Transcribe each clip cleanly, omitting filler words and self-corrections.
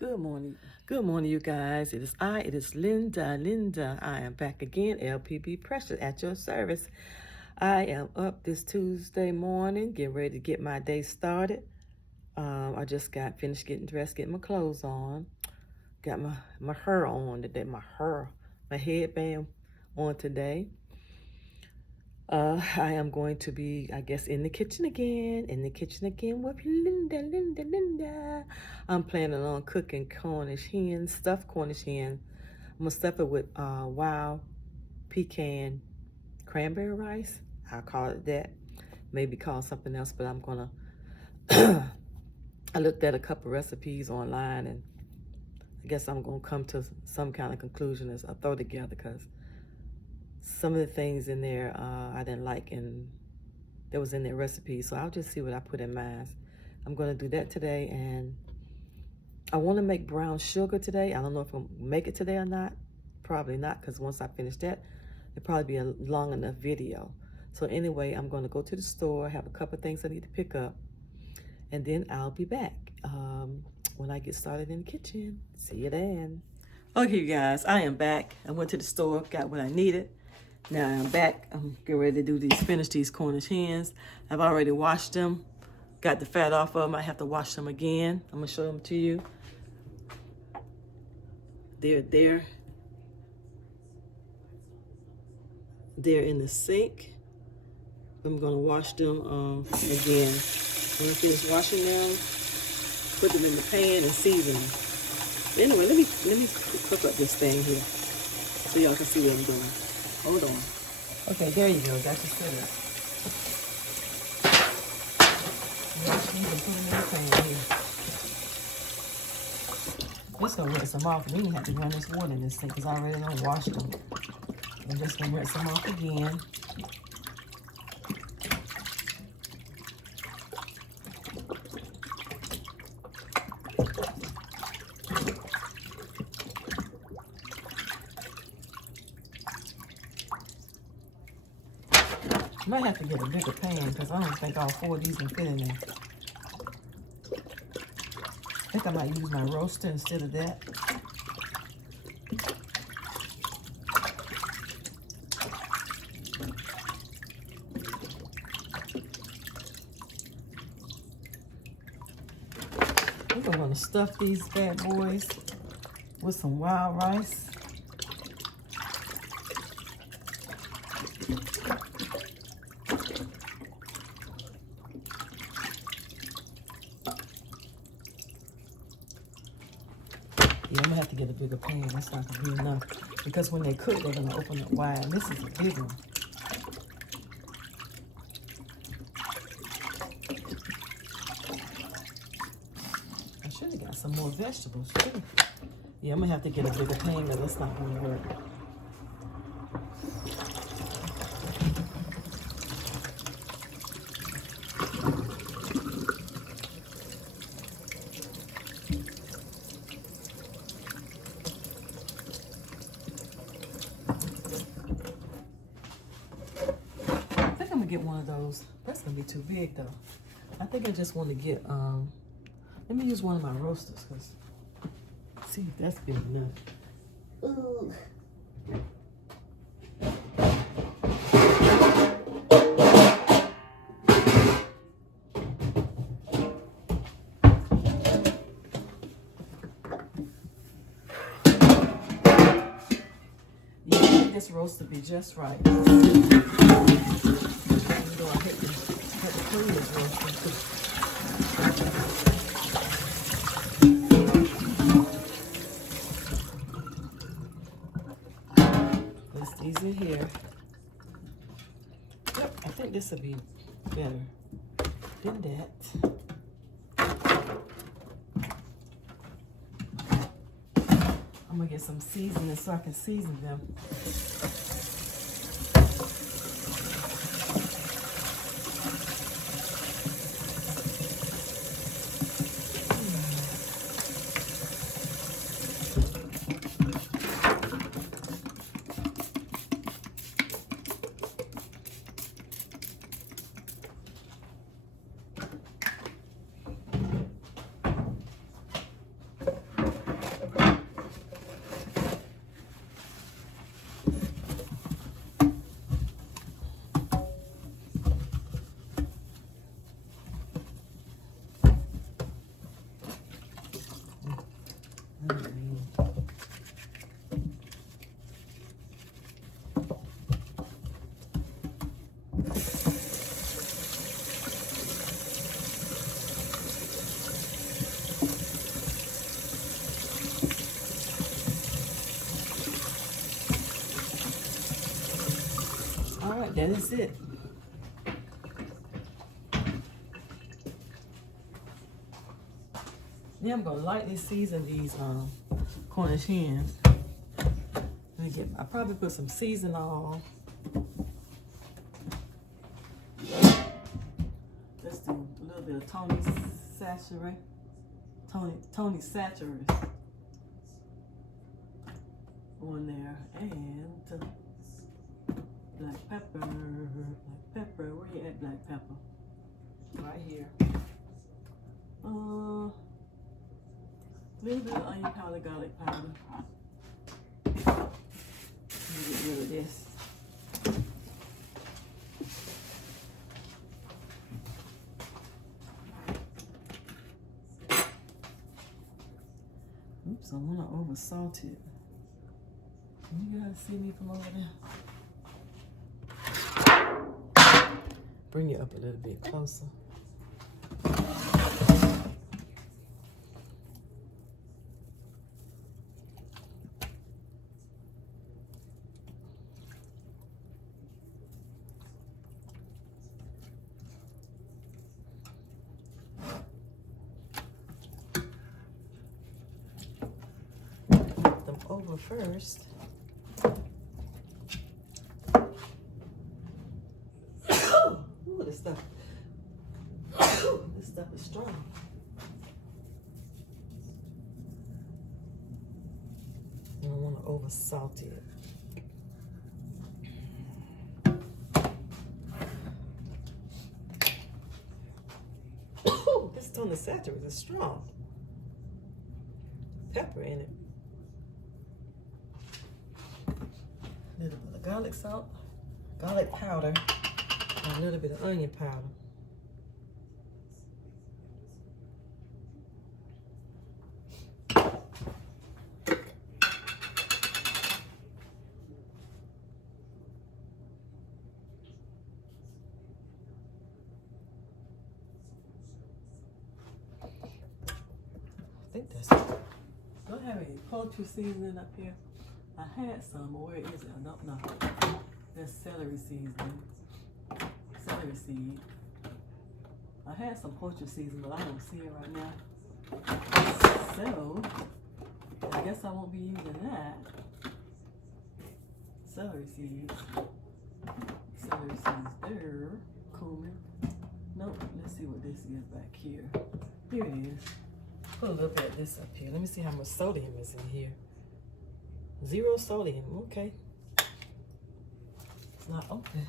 Good morning. Good morning, you guys. It is Linda. I am back again, LPB Precious at your service. I am up this Tuesday morning, getting ready to get my day started. I just got finished getting dressed, getting my clothes on. Got my hair on today, my headband on today. I am going to be, I guess, in the kitchen again with Linda. I'm planning on cooking stuffed Cornish hen. I'm gonna stuff it with wild pecan cranberry rice. I'll call it that. Maybe call something else, but I'm gonna. I looked at a couple recipes online, and I guess I'm gonna come to some kind of conclusion as I throw together because some of the things in there I didn't like and that was in their recipe. So I'll just see what I put in mine. I'm going to do that today, and I want to make brown sugar today. I don't know if I'll make it today or not. Probably not, because once I finish that, it'll probably be a long enough video. So anyway, I'm going to go to the store, have a couple of things I need to pick up, and then I'll be back when I get started in the kitchen. See you then. Okay, you guys, I am back. I went to the store, got what I needed. Now I'm back. I'm getting ready to finish these Cornish hens. I've already washed them, got the fat off of them. I have to wash them again. I'm gonna show them to you. They're in the sink. I'm gonna wash them again. When I finish washing them, put them in the pan and season them. Anyway, let me cook up this thing here so y'all can see what I'm doing. Hold on. Okay, there you go. Got your setup. Wash these and put them in the pan here. Just gonna rinse them off. We didn't have to run this water in this thing because I already done washed them. I'm just gonna rinse them off again. Might have to get a bigger pan because I don't think all 4 of these can fit in there. I think I might use my roaster instead of that. I think I'm going to stuff these bad boys with some wild rice. Yeah, I'm gonna have to get a bigger pan. That's not gonna be enough. Because when they cook, they're gonna open up wide. And this is a big one. I should have got some more vegetables too. Yeah, I'm gonna have to get a bigger pan, but that's not gonna work. Get one of those. That's gonna be too big though. I think I just want to get let me use one of my roasters because see if that's big enough. Ooh. Yeah, I think this roaster be just right. Place these in here. Yep, I think this will be better than that. I'm gonna get some seasoning so I can season them. All right, that is it. Now I'm gonna lightly season these Cornish hens. I probably put some season on. Let's do a little bit of Tony Chachere's. Tony Chachere's on there, and black pepper. Black pepper. Where you at, black pepper? Right here. Little bit of onion powder, garlic powder. Get rid of this. Oops, I want to over salt it. You guys see me from over there? Bring it up a little bit closer. Over first. Ooh, this stuff. This stuff is strong. I don't want to over salt it. Ooh, this Tony Chachere's is strong. Pepper in it. A little bit of garlic salt, garlic powder, and a little bit of onion powder. I think that's it. Do I have any poultry seasoning up here? I had some, but where is it? I don't know. That's celery seasoning. Celery seed. I had some poultry seasoning, but I don't see it right now. So, I guess I won't be using that. Celery seeds. Celery seeds there. Cumin. Nope, let's see what this is back here. Here it is. Put a little bit of this up here. Let me see how much sodium is in here. 0 sodium, okay. It's not open.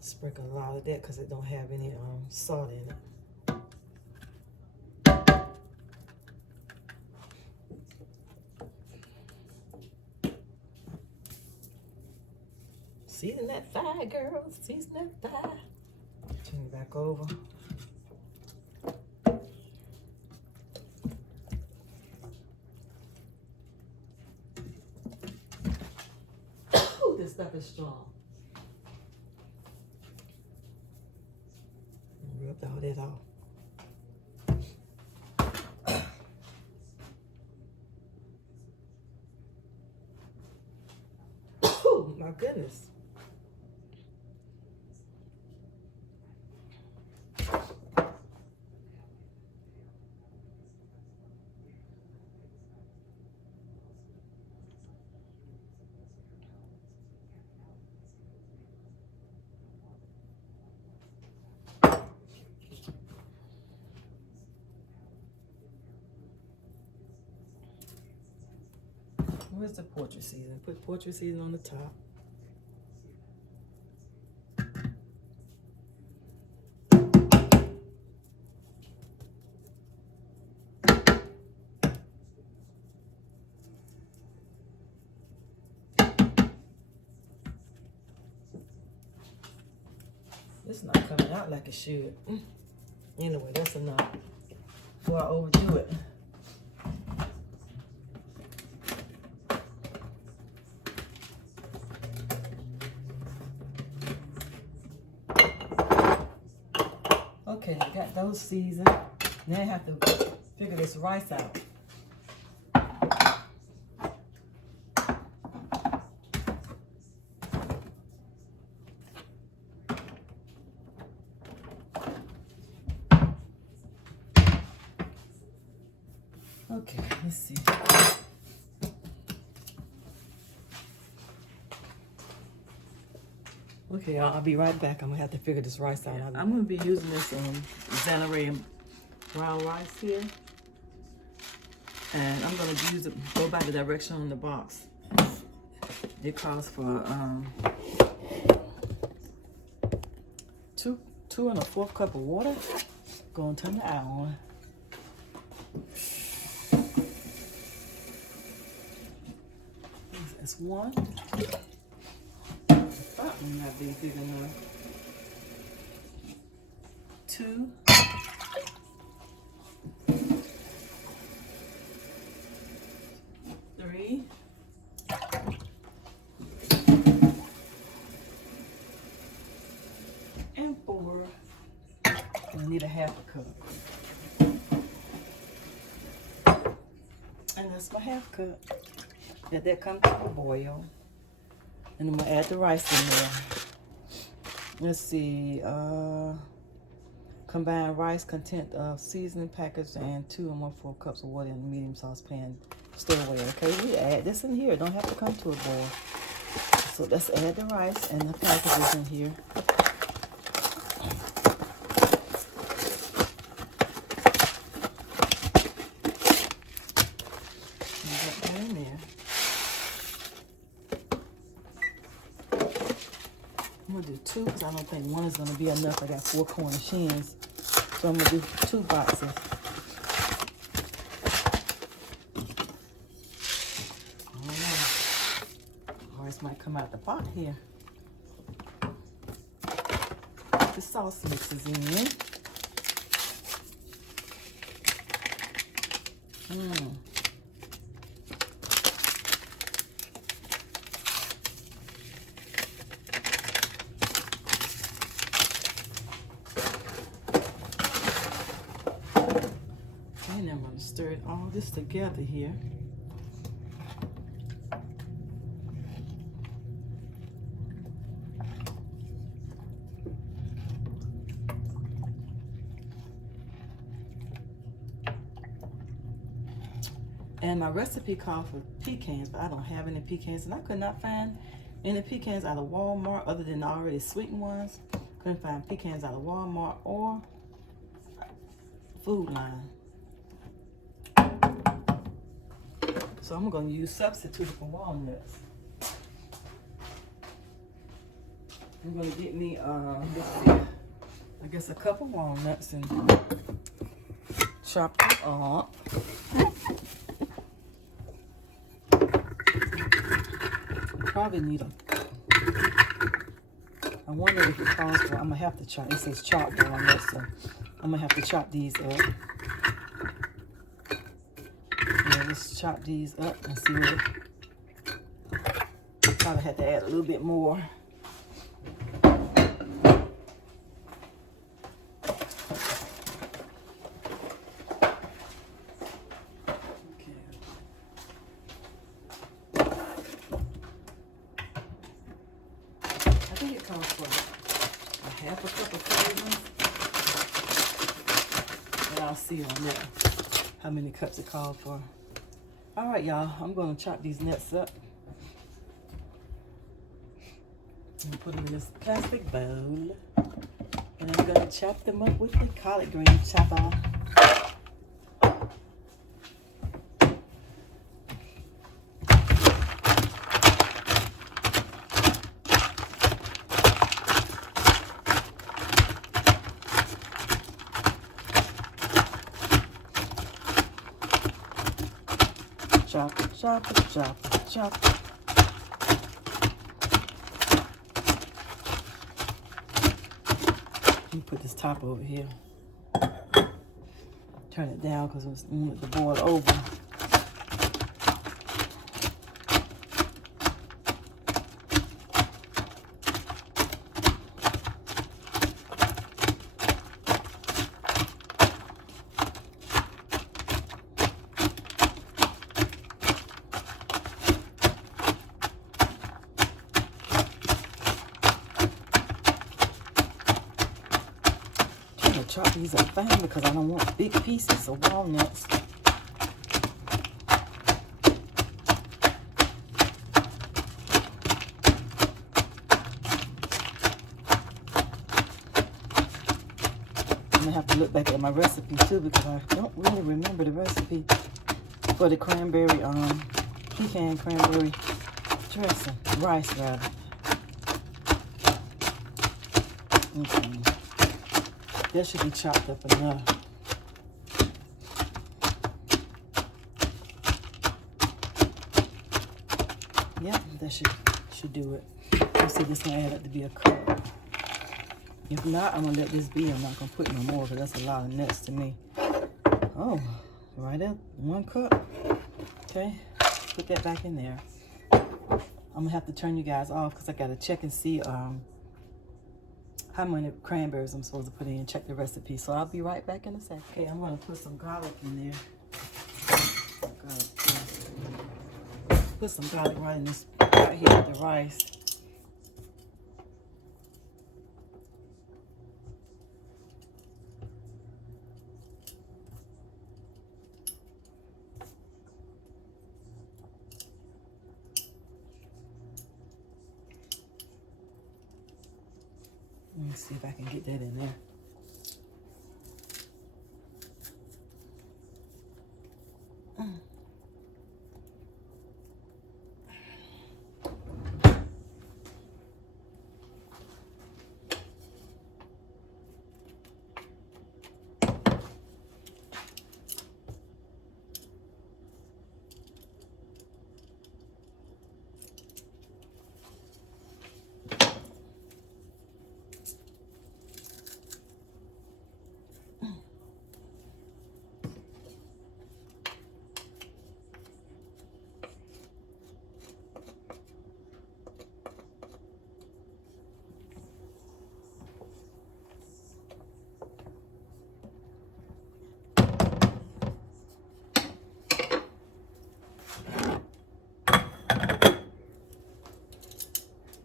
Sprinkle a lot of that because it don't have any salt in it. Season that thigh, girl. Season that thigh. Turn it back over. Ooh, this stuff is strong. Rub all that off. Oh my goodness. Where's the poultry season? Put poultry season on the top. It's not coming out like it should. Anyway, that's enough before I overdo it. Okay, I got those seasoned. Now I have to figure this rice out. Okay, let's see. Okay, I'll be right back. I'm gonna have to figure this rice out. I'm gonna be using this Zanerae brown rice here, and I'm gonna use it. Go by the direction on the box. It calls for 2 1/4 cup of water. Gonna turn the eye on. That's 1. That may not be big enough. 2. 3. And 4. I need a 1/2 cup. And that's my 1/2 cup. Let that come to a boil. And I'm gonna add the rice in there. Let's see, combined rice content of seasoning package and 2 1/4 cups of water in a medium saucepan. Stir away, okay? We add this in here. It don't have to come to a boil. So let's add the rice and the packages in here. I'm gonna do 2 because I don't think 1 is gonna be enough. I got 4 Cornish hens, so I'm gonna do 2 boxes. I don't know. Rice might come out the pot here. The sauce mixes in. And I'm going to stir all this together here. And my recipe called for pecans, but I don't have any pecans, and I could not find any pecans out of Walmart other than the already sweetened ones. Couldn't find pecans out of Walmart or Food Line. So I'm going to use substitute for walnuts. I'm going to get me, let's see, I guess a couple walnuts and chop them up. Probably need a, I wonder if it calls for, I'm going to have to chop, it says chop walnuts, so I'm going to have to chop these up. Yeah, let's chop these up and see what, probably have to add a little bit more. I think it calls for a 1/2 cup of flavors. And I'll see on there how many cups it called for. All right, y'all, I'm going to chop these nuts up. And put them in this plastic bowl. And I'm going to chop them up with the collard green chopper. Chop, chop, chop, chop. this top over here. Turn it down because I want it to boil over. Chop these up fine because I don't want big pieces of walnuts. I'm gonna have to look back at my recipe too because I don't really remember the recipe for the cranberry, pecan cranberry dressing, rice rather. Okay. That should be chopped up enough. Yep, that should do it. You see, this gonna add up to be a cup. If not, I'm gonna let this be. I'm not gonna put no more because that's a lot of nuts to me. Oh, right up, 1 cup. Okay, put that back in there. I'm gonna have to turn you guys off because I gotta check and see how many cranberries I'm supposed to put in and check the recipe. So I'll be right back in a second. Okay, I'm gonna put some garlic in there. Put some garlic right in this, right here with the rice. Let me see if I can get that in there.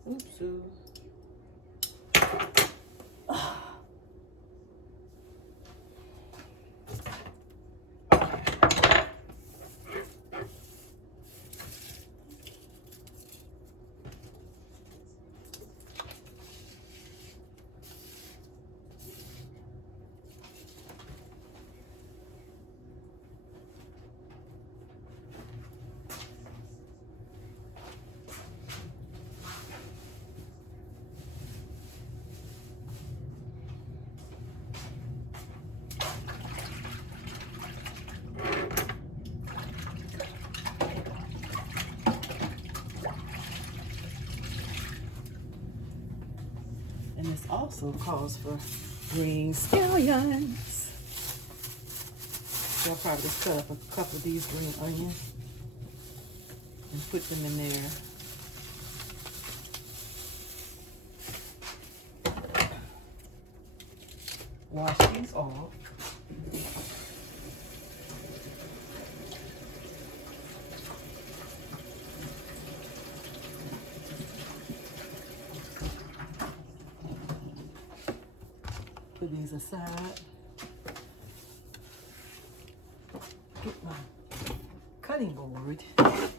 Oops. And this also calls for green scallions. So I'll probably just cut up a couple of these green onions and put them in there. Wash these off. Put these aside. Get my cutting board. I'm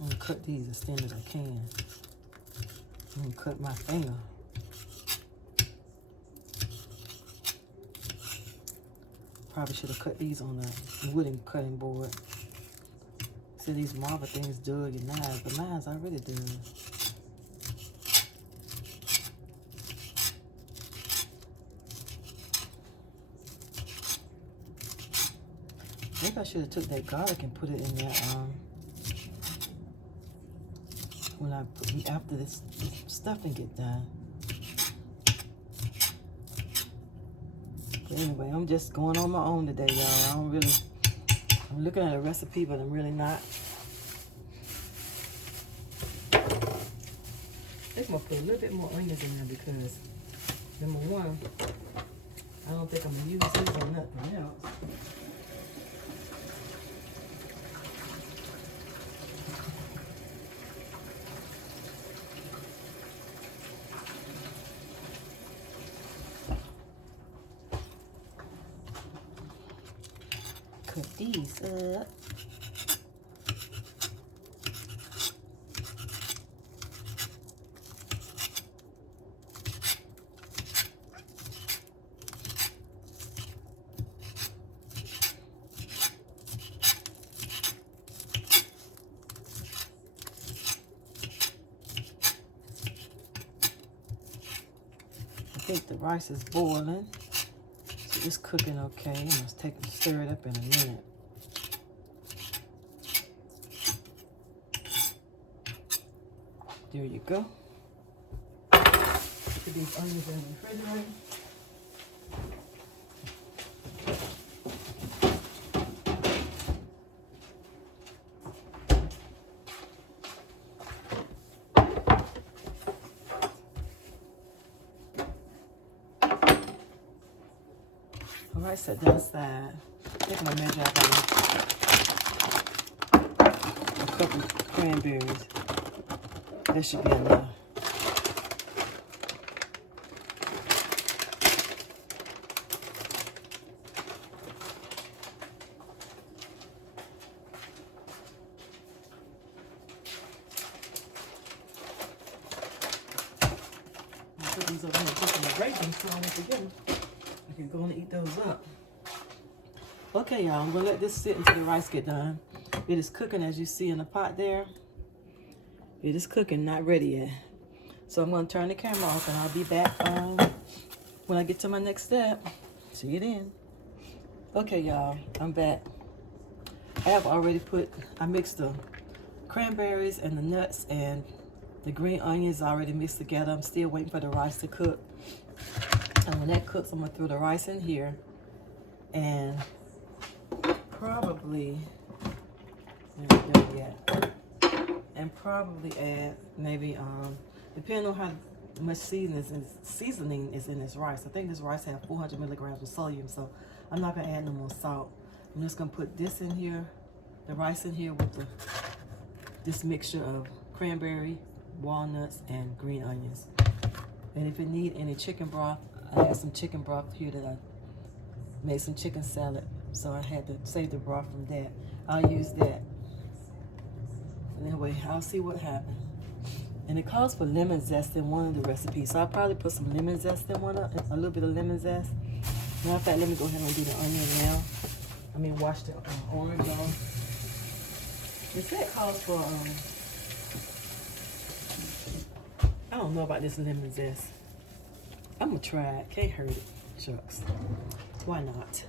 gonna cut these as thin as I can. I'm gonna cut my finger. Probably should have cut these on a wooden cutting board. See, these marble things dug your knives, but mine's already done. Maybe I should have took that garlic and put it in there when I put after this stuffing get done. But anyway, I'm just going on my own today, y'all. I'm looking at a recipe, but I'm really not. I think I'm gonna put a little bit more onions in there because number one, I don't think I'm gonna use these on nothing else. Cut these up. I think the rice is boiling, so it's cooking okay. I'm gonna stir it up in a minute. There you go. Put these onions in the refrigerator. All right, set that aside. I think I'm gonna measure out a couple of cranberries. That should be enough. I'll put these over here and put some raisins so I won't forget them. I can go and eat those up. Okay, y'all, I'm gonna let this sit until the rice get done. It is cooking, as you see in the pot there. It is cooking, not ready yet. So I'm gonna turn the camera off and I'll be back when I get to my next step. See you then. Okay, y'all, I'm back. I have already I mixed the cranberries and the nuts and the green onions already mixed together. I'm still waiting for the rice to cook. And when that cooks, I'm gonna throw the rice in here and probably, and probably add maybe, depending on how much seasoning is in this rice. I think this rice has 400 milligrams of sodium, so I'm not gonna add no more salt. I'm just gonna put this in here, the rice in here with this mixture of cranberry, walnuts, and green onions. And if it need any chicken broth, I have some chicken broth here that I made some chicken salad, so I had to save the broth from that. I'll use that. Anyway, I'll see what happens. And it calls for lemon zest in one of the recipes, so I'll probably put some lemon zest in one, a little bit of lemon zest. Matter of fact, let me go ahead and do the onion now. I mean, wash the orange off. This that calls for, I don't know about this lemon zest. I'm gonna try it. Can't hurt it. Shucks. Why not?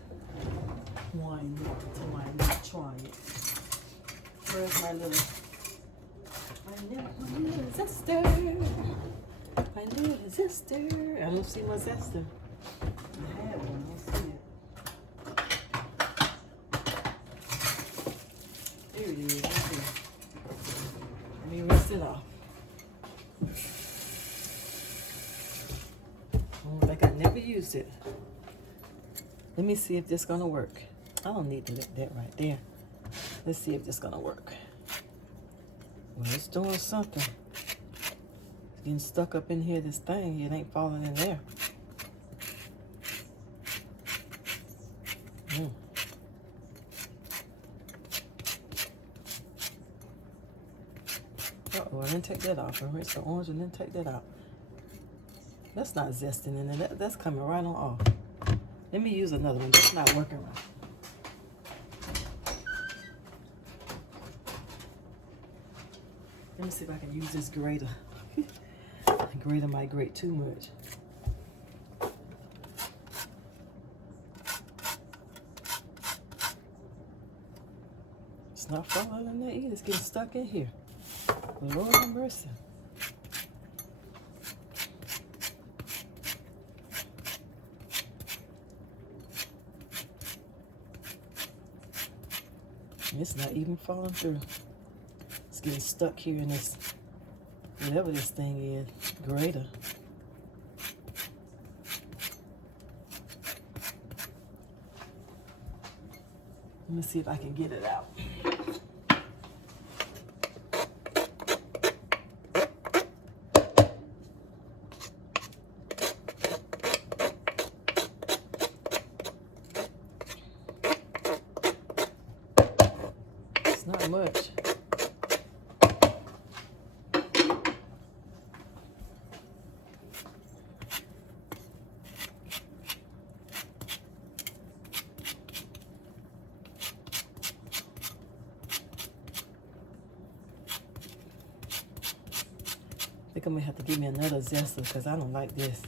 Why not try it? Where's my little zester? My little zester. I don't see my zester. I had one. I don't see it. There it is. Right there. Let me rinse it off. Like I never used it. Let me see if this is gonna work. I don't need that right there. Let's see if this is gonna work. Well, it's doing something. It's getting stuck up in here, this thing. It ain't falling in there. Uh-oh, I didn't take that off. I rinsed the orange and then take that out. That's not zesting in there. That's coming right on off. Let me use another one. That's not working right. Let me see if I can use this grater. The grater might grate too much. It's not falling in there either. It's getting stuck in here. Lord have mercy. It's not even falling through. It's getting stuck here in this, whatever this thing is, grater. Let me see if I can get it out. It's not much. I think I'm gonna have to give me another zester because I don't like this.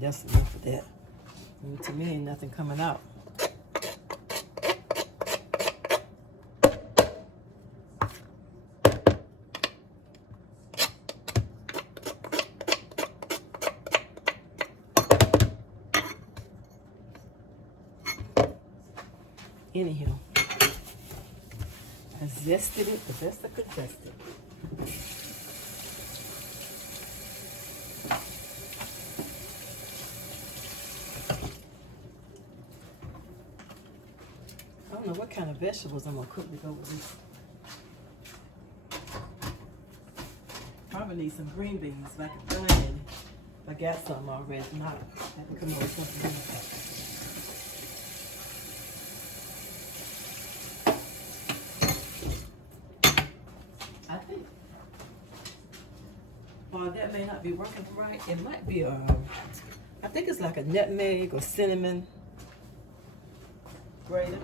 That's enough of that. And to me, ain't nothing coming out. Anyhow, I zested it the best I could zest it. I don't know what kind of vegetables I'm gonna cook to go with this. Probably need some green beans if I can find any. If I got some already, if not, I can come up with something else. That may not be working right. It might be I think it's like a nutmeg or cinnamon grater.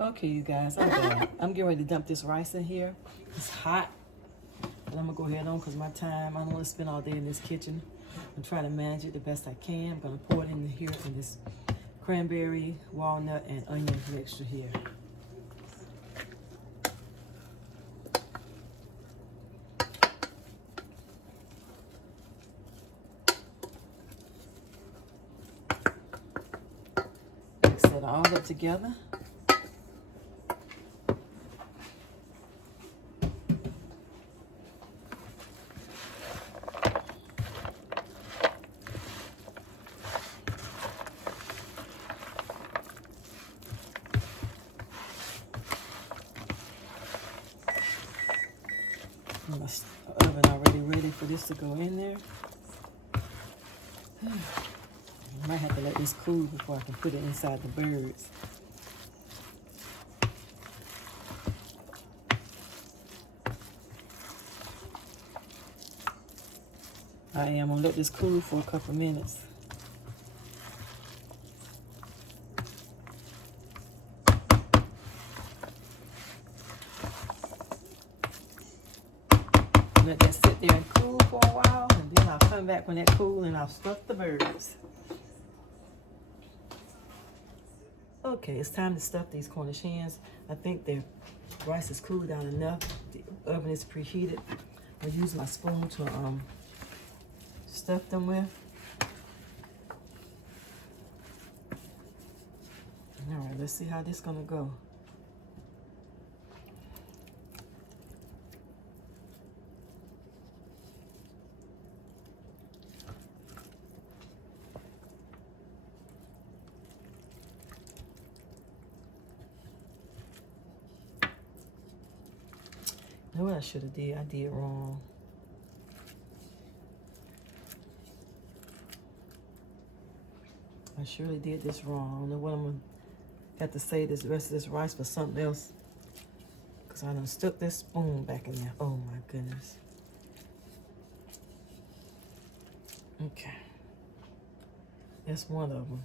Okay, you guys, I'm done. I'm getting ready to dump this rice in here. It's hot. But I'm gonna go ahead on because my time, I don't want to spend all day in this kitchen. I'm trying to manage it the best I can. I'm gonna pour it in here in this cranberry, walnut, and onion mixture here. Mix it all up together. My oven already ready for this to go in there. I might have to let this cool before I can put it inside the birds. I am gonna let this cool for a couple minutes. Let that sit there and cool for a while, and then I'll come back when that cool and I'll stuff the birds. Okay, it's time to stuff these Cornish hens. I think their rice is cooled down enough. The oven is preheated. I'll use my spoon to stuff them with. All right, let's see how this is gonna go. You know what I should have did? I did wrong. I surely did this wrong. I don't know what I'm gonna have to say this rest of this rice for something else. Because I done stuck this spoon back in there. Oh my goodness. Okay. That's one of them.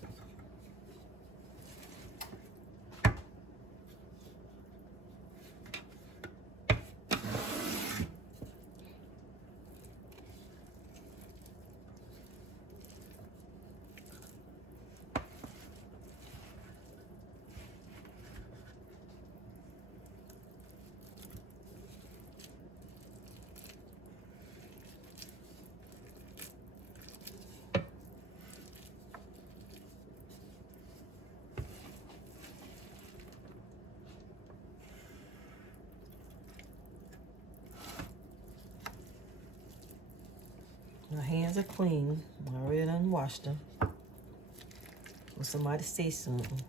My hands are clean. I already done washed them. Will somebody say something?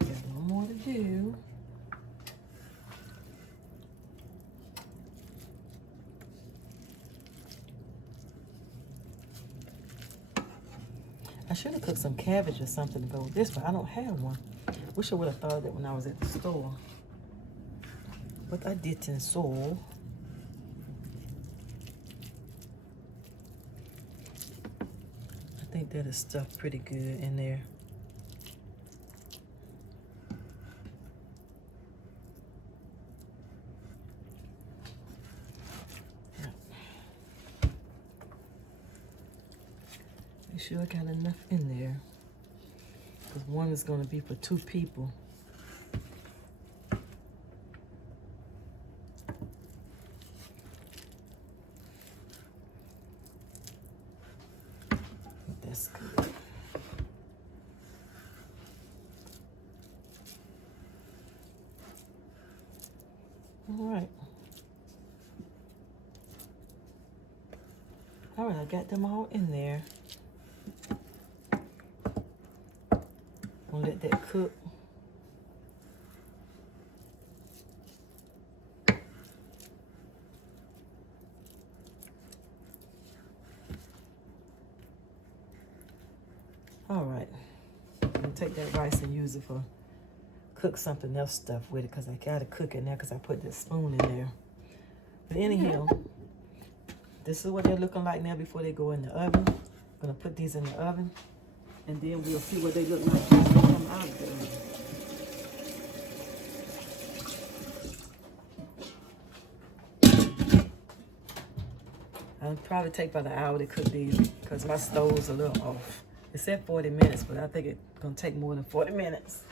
Got one more to do. I should have cooked some cabbage or something to go with this, but I don't have one. Wish I would have thought of that when I was at the store. But I didn't, so. I think that is stuffed pretty good in there. Make sure I got enough in there. Because one is going to be for 2 people. That's good. All right. All right, I got them all in there. Let that cook. All right, I'm gonna take that rice and use it for cook something else stuff with it because I gotta cook it now because I put this spoon in there. But anyhow, this is what they're looking like now before they go in the oven. I'm gonna put these in the oven. And then we'll see what they look like once they come out of the oven. I'll probably take about an hour to cook these because my stove's a little off. It said 40 minutes, but I think it's gonna take more than 40 minutes.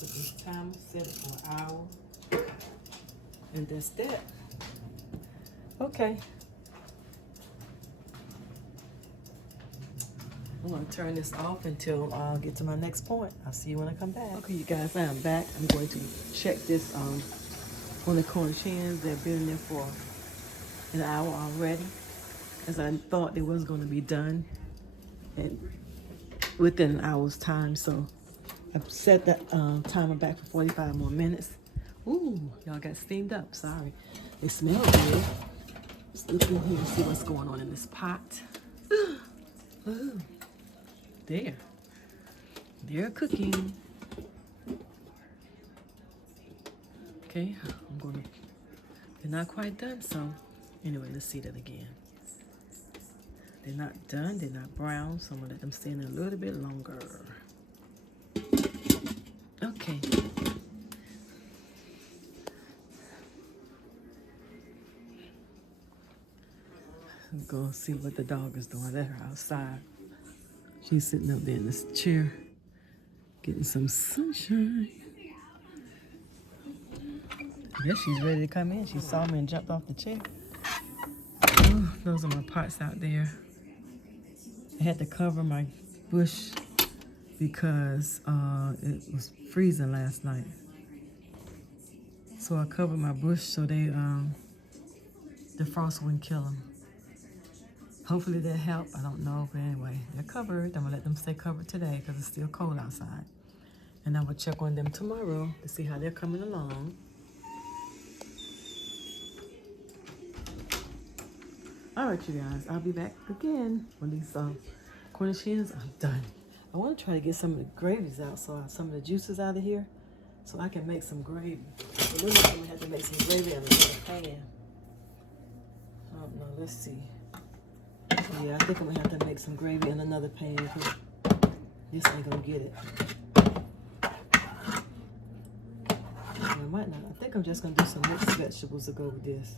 This time set it for an hour, and that's that. Okay, I'm gonna turn this off until I get to my next point. I'll see you when I come back. Okay, you guys, I am back. I'm going to check this on the Cornish hens. They've been in there for an hour already, as I thought they was gonna be done and within an hour's time. So I've set the timer back for 45 more minutes. Ooh, y'all got steamed up, sorry. They smell good. Let's look in here and see what's going on in this pot. Ooh, there. They're cooking. Okay, they're not quite done, so anyway, let's see that again. They're not done, they're not brown, so I'm gonna let them stay in a little bit longer. Okay. I'm gonna see what the dog is doing. I let her outside. She's sitting up there in this chair, getting some sunshine. I guess she's ready to come in. She saw me and jumped off the chair. Oh, those are my pots out there. I had to cover my bush because it was freezing last night. So I covered my bush so the frost wouldn't kill them. Hopefully that helped. I don't know, but anyway, they're covered. I'm gonna let them stay covered today because it's still cold outside. And I will check on them tomorrow to see how they're coming along. All right, you guys, I'll be back again when these Cornish hens are done. I want to try to get some of the gravies out, so some of the juices out of here, so I can make some gravy. It looks like I'm gonna have to make some gravy in another pan. I don't know. Let's see. Yeah, I think I'm gonna have to make some gravy in another pan because this ain't gonna get it. I might not. I think I'm just gonna do some mixed vegetables to go with this.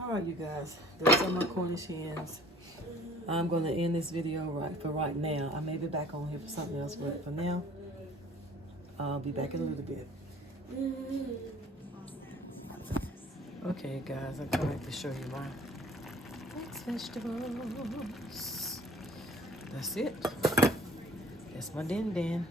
All right, you guys, those are my Cornish hens. I'm going to end this video right now. I may be back on here for something else, but for now, I'll be back in a little bit. Okay, guys, I'm going to show you my mixed vegetables. That's it. That's my din din.